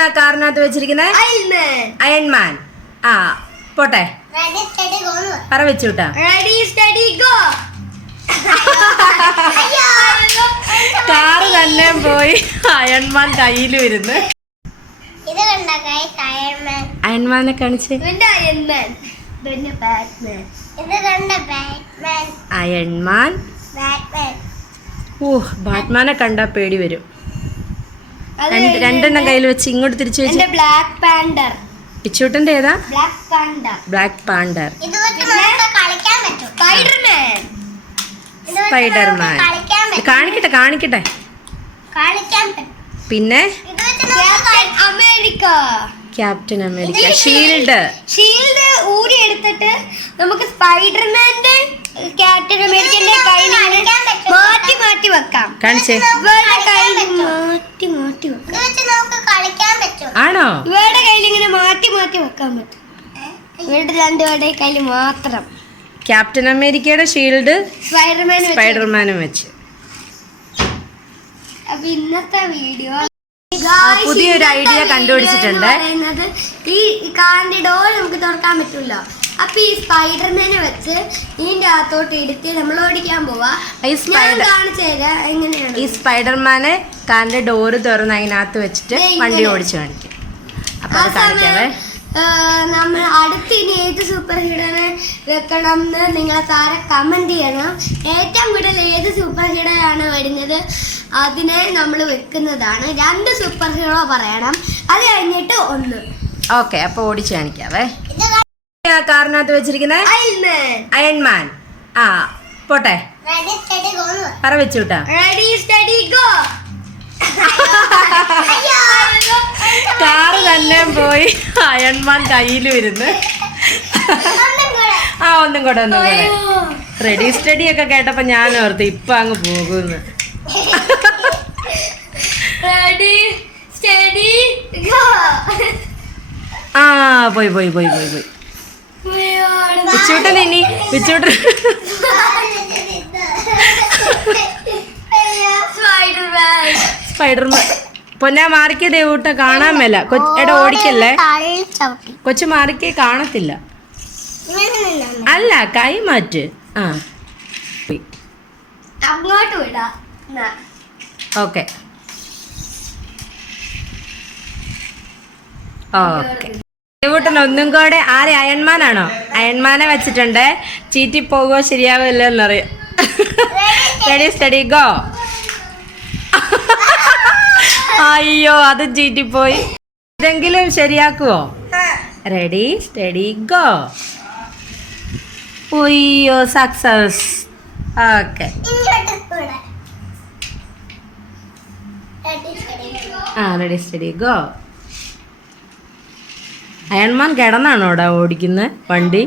ആ കാറിനകത്ത് വെച്ചിരിക്കുന്നത് അയൺമാൻ ആ പോട്ടെ. പറ. വെച്ചുട്ടാ. കാറ് തന്നെ പോയി അയൺമാൻ കയ്യിൽ അയൺമാൻ അയൺമാനെ കാണിച്ച്. അയൺമാൻ ഓ ബാറ്റ്മാനെ കണ്ടാ പേടി വരും. രണ്ടെണ്ണം കയ്യിൽ വെച്ച് ഇങ്ങോട്ട് തിരിച്ചു വെച്ച് ബ്ലാക്ക് പാൻഡർ പിച്ചൂട്ടന്റെ ഏതാ? ബ്ലാക്ക് പാൻഡർ ബ്ലാക്ക് പാൻഡർ ഇത് വെച്ച് നമുക്ക് കളിക്കാൻ പറ്റും. സ്പൈഡർമാൻ കാണിക്കട്ടെ കാണിക്കട്ടെ. പിന്നെ? America captain America shield shield ഊരി എടുത്തിട്ട് നമുക്ക് സ്പൈഡർമാന്റെ ക്യാപ്റ്റൻ അമേരിക്കന്റെ കയ്യിൽ വെക്കാം. കാണിച്ചേ. ഇവരുടെ കയ്യിൽ മാറ്റി മാറ്റി വെക്കാം. ഇത് വെച്ച് നമുക്ക് കളിക്കാൻ പറ്റും ആണോ? ഇവരുടെ കയ്യിൽ ഇങ്ങനെ മാറ്റി മാറ്റി വെക്കാൻ പറ്റും. ഇവരുടെ രണ്ടുപേരുടെ കയ്യിൽ മാത്രം. ക്യാപ്റ്റൻ അമേരിക്കയുടെ ഷീൽഡ് സ്പൈഡർമാൻ വെച്ച്. സ്പൈഡർമാനും വെച്ച്. അപ്പൊ ഇന്നത്തെ വീഡിയോ പുതിയൊരു ഐഡിയ കണ്ടുപിടിച്ചിട്ടുണ്ട്. ഈ കാറിന്റെ ഡോർ നമുക്ക് തുറക്കാൻ പറ്റില്ല അപ്പൊ ഈ സ്പൈഡർമാനെ വെച്ച് ഇതിന്റെ അകത്തോട്ട് എടുത്ത് നമ്മൾ ഓടിക്കാൻ പോവാ. ഈ ഞാൻ സ്പൈഡർ കാണിച്ചു തരാം എങ്ങനെയാണ്? ഈ സ്പൈഡർമാനെ കാറിന്റെ ഡോറ് തുറന്ന് അതിനകത്ത് വെച്ചിട്ട് വണ്ടി ഓടിച്ചു കാണിക്കും. അപ്പൊ അത് കാണിക്കാവേ. നമ്മൾ അടുത്ത് ഇനി ഏത് സൂപ്പർ ഹീറോനെ വെക്കണം എന്ന് നിങ്ങളെ താരെ കമന്റ് ചെയ്യണം. ഏറ്റവും കൂടുതൽ ഏത് സൂപ്പർ ഹീറോയാണ് വരുന്നത്? അതിനെ നമ്മൾ വെക്കുന്നതാണ്. രണ്ട് സൂപ്പർ ഹീറോ പറയണം. അത് കഴിഞ്ഞിട്ട് ഒന്ന്. ഓക്കെ അപ്പൊ ഓടിച്ചു കാണിക്കാവേ. ആ കാറിനകത്ത് വെച്ചിരിക്കുന്നത് അയൺമാൻ ആ പോട്ടെ. പറ വെച്ചുട്ടാ. കാറ് തന്നെ പോയി അയൺമാൻ കയ്യിൽ വരുന്നു ആ ഒന്നും കൂടെ ഒന്നും കൂടെ റെഡി സ്റ്റഡി ഒക്കെ കേട്ടപ്പോ ഞാൻ ഓർത്ത് ഇപ്പൊ അങ്ങ് പോകുന്നു. ആ പോയി പോയി പോയി പോയി പോയി. വിച്ചൂട്ടൻ ഇനി വിച്ചൂട്ടൻ സ്പൈഡർമാൻ. പൊന്നാ മാറിക്ക് ദേവൂട്ട കാണാൻ മേല. എടാ ഓടിക്കല്ലേ? കൊച്ചു മാറിക്ക് കാണത്തില്ല. അല്ല കൈ മാറ്റ്. ആ. അങ്ങോട്ട് വിടാ. ഓക്കെ. ഓക്കെ. ദേവൂട്ടൻ ഒന്നും കൂടെ ആരെ അയൺമാനാണോ? അയൺമാനെ വെച്ചിട്ടുണ്ട്. ചീറ്റി പോകുമോ ശരിയാവില്ല എന്നറിയാം റെഡി സ്റ്റഡി ഗോ അയ്യോ അത് ചീറ്റി പോയി. ഇതെങ്കിലും ശരിയാക്കുവോ? റെഡി സ്റ്റഡി ഗോ ഉയ്യോ സക്സസ് ഓക്കെ ആ റെഡി സ്റ്റഡി ഗോ അയൺമാൻ കിടന്നാണോ ഇവിടെ ഓടിക്കുന്നത് വണ്ടി?